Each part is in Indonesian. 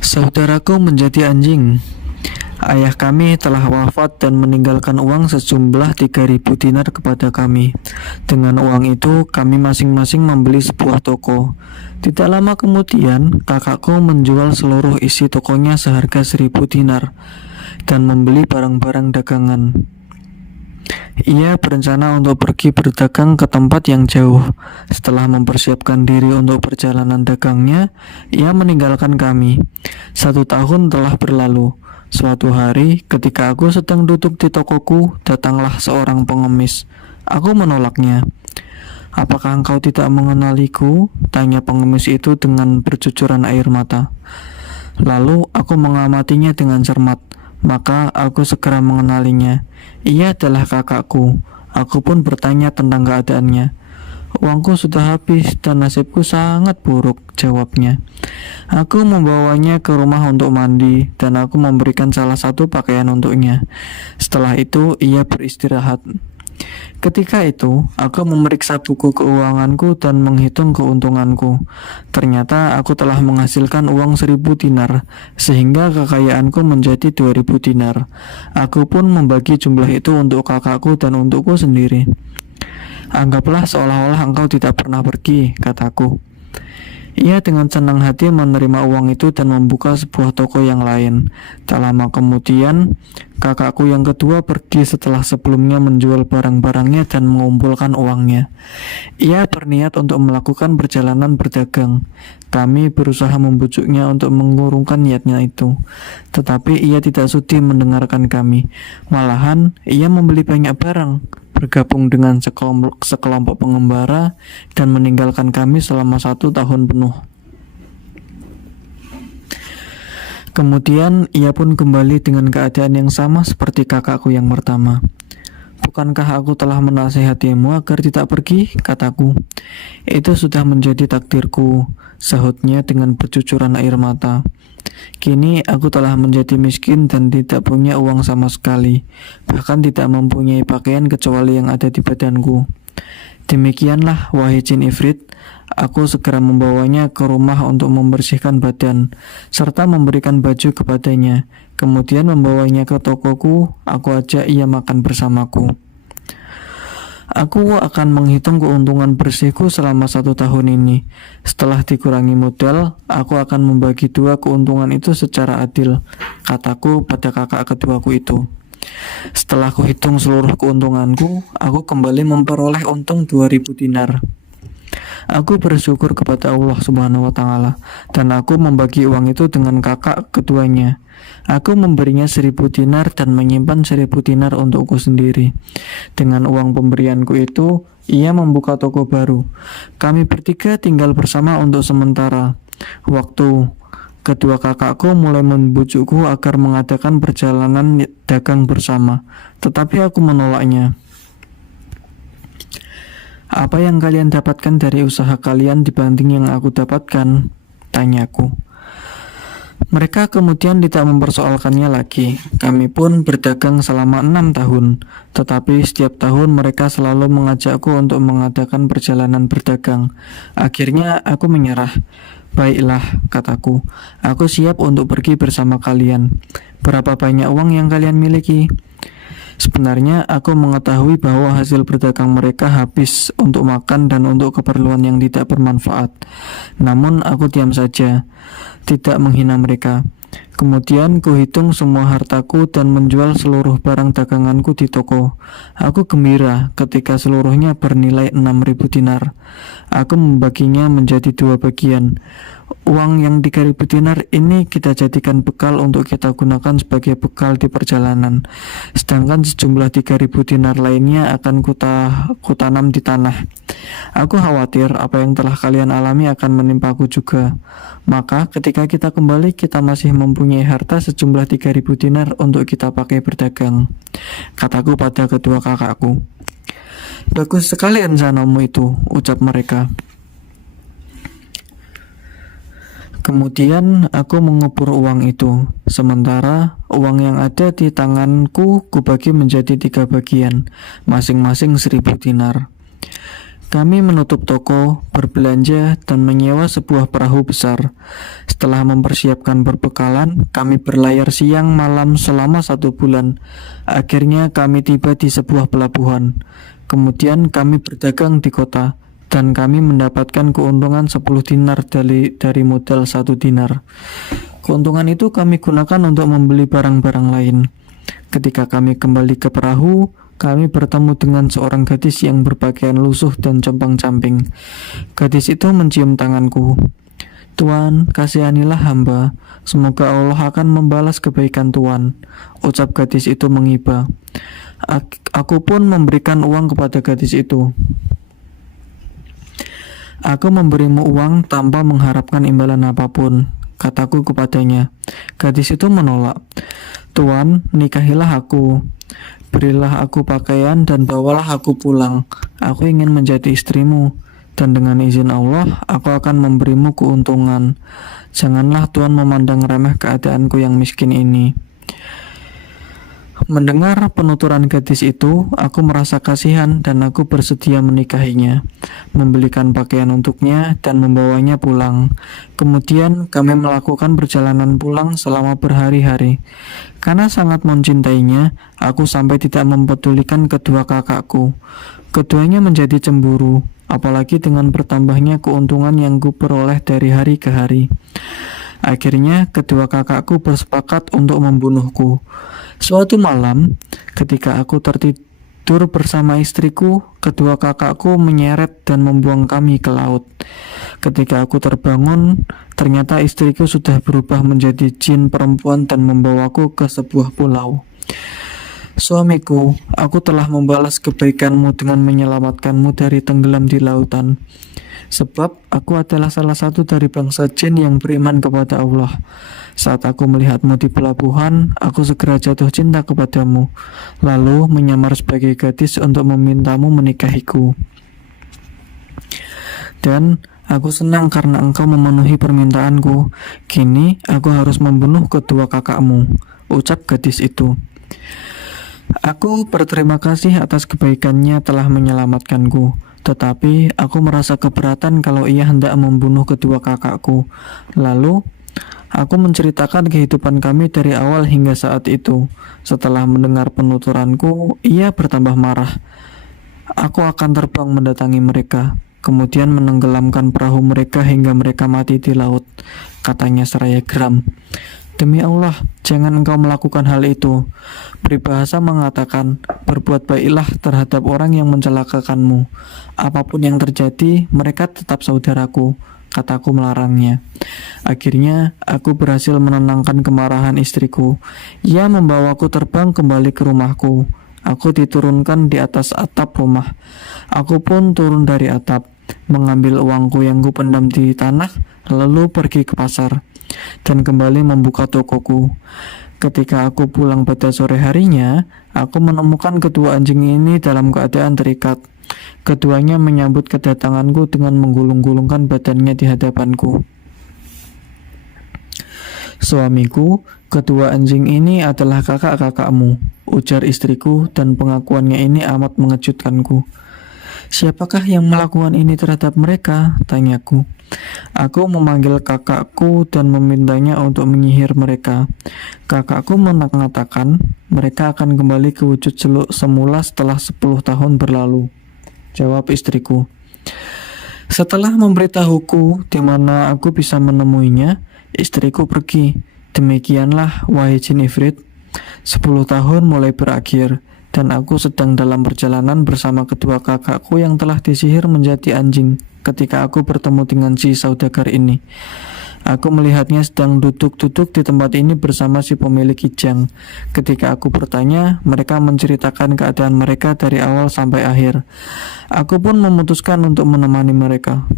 Saudaraku menjadi anjing. Ayah kami telah wafat dan meninggalkan uang sejumlah 3.000 dinar kepada kami. Dengan uang itu, kami masing-masing membeli sebuah toko. Tidak lama kemudian, kakakku menjual seluruh isi tokonya seharga 1.000 dinar dan membeli barang-barang dagangan. Ia berencana untuk pergi berdagang ke tempat yang jauh. Setelah mempersiapkan diri untuk perjalanan dagangnya, ia meninggalkan kami. 1 tahun telah berlalu. Suatu hari, ketika aku sedang duduk di tokoku, datanglah seorang pengemis. Aku menolaknya. "Apakah engkau tidak mengenaliku?" tanya pengemis itu dengan bercucuran air mata. Lalu aku mengamatinya dengan cermat. Maka aku segera mengenalinya. Ia adalah kakakku. Aku pun bertanya tentang keadaannya. "Uangku sudah habis dan nasibku sangat buruk," jawabnya. Aku membawanya ke rumah untuk mandi dan aku memberikan salah satu pakaian untuknya. Setelah itu ia beristirahat. Ketika itu, aku memeriksa buku keuanganku dan menghitung keuntunganku. Ternyata aku telah menghasilkan uang 1.000 dinar, sehingga kekayaanku menjadi 2.000 dinar. Aku pun membagi jumlah itu untuk kakakku dan untukku sendiri. "Anggaplah seolah-olah engkau tidak pernah pergi," kataku. Ia dengan senang hati menerima uang itu dan membuka sebuah toko yang lain. Tak lama kemudian, kakakku yang kedua pergi setelah sebelumnya menjual barang-barangnya dan mengumpulkan uangnya. Ia berniat untuk melakukan perjalanan berdagang. Kami berusaha membujuknya untuk mengurungkan niatnya itu, tetapi ia tidak sudi mendengarkan kami. Malahan, ia membeli banyak barang, bergabung dengan sekelompok pengembara, dan meninggalkan kami selama 1 tahun penuh. Kemudian ia pun kembali dengan keadaan yang sama seperti kakakku yang pertama. "Bukankah aku telah menasihatimu agar tidak pergi?" kataku. "Itu sudah menjadi takdirku," sahutnya dengan bercucuran air mata. "Kini aku telah menjadi miskin dan tidak punya uang sama sekali, bahkan tidak mempunyai pakaian kecuali yang ada di badanku." Demikianlah, wahai jin ifrit, aku segera membawanya ke rumah untuk membersihkan badan, serta memberikan baju kepadanya. Kemudian membawanya ke tokoku, aku ajak ia makan bersamaku. Aku akan menghitung keuntungan bersihku selama 1 tahun ini. Setelah dikurangi modal, aku akan membagi 2 keuntungan itu secara adil, kataku pada kakak keduaku itu. Setelah kuhitung seluruh keuntunganku, aku kembali memperoleh untung 2.000 dinar. Aku bersyukur kepada Allah Subhanahu wa Ta'ala, dan aku membagi uang itu dengan kakak keduanya. Aku memberinya 1.000 dinar dan menyimpan 1.000 dinar untukku sendiri. Dengan uang pemberianku itu, ia membuka toko baru. Kami bertiga tinggal bersama untuk sementara waktu. Kedua kakakku mulai membujukku agar mengadakan perjalanan dagang bersama, tetapi aku menolaknya. "Apa yang kalian dapatkan dari usaha kalian dibanding yang aku dapatkan?" tanyaku. Mereka kemudian tidak mempersoalkannya lagi. Kami pun berdagang selama 6 tahun, tetapi setiap tahun mereka selalu mengajakku untuk mengadakan perjalanan berdagang. Akhirnya aku menyerah. "Baiklah," kataku, "aku siap untuk pergi bersama kalian. Berapa banyak uang yang kalian miliki?" Sebenarnya aku mengetahui bahwa hasil berdagang mereka habis untuk makan dan untuk keperluan yang tidak bermanfaat. Namun aku diam saja, tidak menghina mereka. Kemudian kuhitung semua hartaku dan menjual seluruh barang daganganku di toko. Aku gembira ketika seluruhnya bernilai 6.000 dinar. Aku membaginya menjadi 2 bagian. Uang yang 3.000 dinar ini kita jadikan bekal untuk kita gunakan sebagai bekal di perjalanan. Sedangkan sejumlah 3.000 dinar lainnya akan kutanam di tanah. Aku khawatir apa yang telah kalian alami akan menimpaku juga. Maka ketika kita kembali, kita masih mempunyai harta sejumlah 3.000 dinar untuk kita pakai berdagang, kataku pada kedua kakakku. "Bagus sekali rencanamu itu," ucap mereka. Kemudian aku mengubur uang itu. Sementara uang yang ada di tanganku kubagi menjadi 3 bagian, masing-masing 1.000 dinar. Kami menutup toko, berbelanja, dan menyewa sebuah perahu besar. Setelah mempersiapkan perbekalan, kami berlayar siang malam selama 1 bulan. Akhirnya kami tiba di sebuah pelabuhan. Kemudian kami berdagang di kota, dan kami mendapatkan keuntungan 10 dinar dari modal 1 dinar. Keuntungan itu kami gunakan untuk membeli barang-barang lain. Ketika kami kembali ke perahu, kami bertemu dengan seorang gadis yang berpakaian lusuh dan compang-camping. Gadis itu mencium tanganku. "Tuan, kasihanilah hamba. Semoga Allah akan membalas kebaikan Tuan," ucap gadis itu mengiba. Aku pun memberikan uang kepada gadis itu. "Aku memberimu uang tanpa mengharapkan imbalan apapun," kataku kepadanya. Gadis itu menolak. "Tuan, nikahilah aku. Berilah aku pakaian dan bawalah aku pulang. Aku ingin menjadi istrimu, dan dengan izin Allah, aku akan memberimu keuntungan. Janganlah Tuan memandang remeh keadaanku yang miskin ini." Mendengar penuturan gadis itu, aku merasa kasihan dan aku bersedia menikahinya, membelikan pakaian untuknya, dan membawanya pulang. Kemudian kami melakukan perjalanan pulang selama berhari-hari. Karena sangat mencintainya, aku sampai tidak mempedulikan kedua kakakku. Keduanya menjadi cemburu, apalagi dengan bertambahnya keuntungan yang kuperoleh dari hari ke hari. Akhirnya, kedua kakakku bersepakat untuk membunuhku. Suatu malam, ketika aku tertidur bersama istriku, kedua kakakku menyeret dan membuang kami ke laut. Ketika aku terbangun, ternyata istriku sudah berubah menjadi jin perempuan dan membawaku ke sebuah pulau. "Suamiku, aku telah membalas kebaikanmu dengan menyelamatkanmu dari tenggelam di lautan. Sebab aku adalah salah satu dari bangsa jin yang beriman kepada Allah. Saat aku melihatmu di pelabuhan, aku segera jatuh cinta kepadamu, lalu menyamar sebagai gadis untuk memintamu menikahiku. Dan aku senang karena engkau memenuhi permintaanku. Kini aku harus membunuh kedua kakakmu," ucap gadis itu. Aku berterima kasih atas kebaikannya telah menyelamatkanku, tetapi aku merasa keberatan kalau ia hendak membunuh kedua kakakku. Lalu, aku menceritakan kehidupan kami dari awal hingga saat itu. Setelah mendengar penuturanku, ia bertambah marah. "Aku akan terbang mendatangi mereka, kemudian menenggelamkan perahu mereka hingga mereka mati di laut," katanya seraya geram. "Demi Allah, jangan engkau melakukan hal itu. Peribahasa mengatakan, berbuat baiklah terhadap orang yang mencelakakanmu. Apapun yang terjadi, mereka tetap saudaraku," kataku melarangnya. Akhirnya, aku berhasil menenangkan kemarahan istriku. Ia membawaku terbang kembali ke rumahku. Aku diturunkan di atas atap rumah. Aku pun turun dari atap, mengambil uangku yang kupendam di tanah, lalu pergi ke pasar dan kembali membuka tokoku. Ketika aku pulang pada sore harinya, aku menemukan kedua anjing ini dalam keadaan terikat. Keduanya menyambut kedatanganku dengan menggulung-gulungkan badannya di hadapanku. "Suamiku, kedua anjing ini adalah kakak-kakakmu," ujar istriku, dan pengakuannya ini amat mengejutkanku. "Siapakah yang melakukan ini terhadap mereka?" tanyaku. Aku memanggil kakakku dan memintanya untuk menyihir mereka. Kakakku mengatakan mereka akan kembali ke wujud semula setelah 10 tahun berlalu, jawab istriku. Setelah memberitahuku di mana aku bisa menemuinya, istriku pergi. Demikianlah, wahai jin ifrit, 10 tahun mulai berakhir, dan aku sedang dalam perjalanan bersama kedua kakakku yang telah disihir menjadi anjing. Ketika aku bertemu dengan si saudagar ini, aku melihatnya sedang duduk-duduk di tempat ini bersama si pemilik kijang. Ketika aku bertanya, mereka menceritakan keadaan mereka dari awal sampai akhir. Aku pun memutuskan untuk menemani mereka,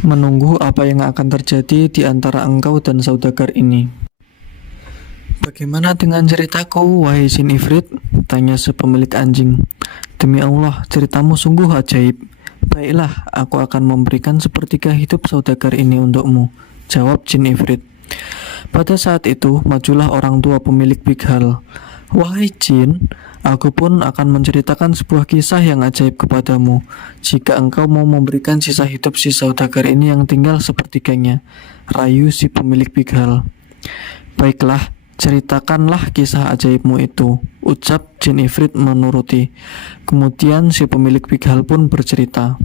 menunggu apa yang akan terjadi di antara engkau dan saudagar ini. "Bagaimana dengan ceritaku, wahai jin ifrit?" tanya si pemilik anjing. "Demi Allah, ceritamu sungguh ajaib. Baiklah, aku akan memberikan sepertiga hidup saudagar ini untukmu," jawab jin ifrit. Pada saat itu, majulah orang tua pemilik Bighal. "Wahai jin, Aku pun akan menceritakan sebuah kisah yang ajaib kepadamu, jika engkau mau memberikan sisa hidup si saudagar ini yang tinggal sepertiganya, rayu si pemilik bighal. Baiklah, ceritakanlah kisah ajaibmu itu, ucap jin ifrit menuruti. Kemudian si pemilik bighal pun bercerita.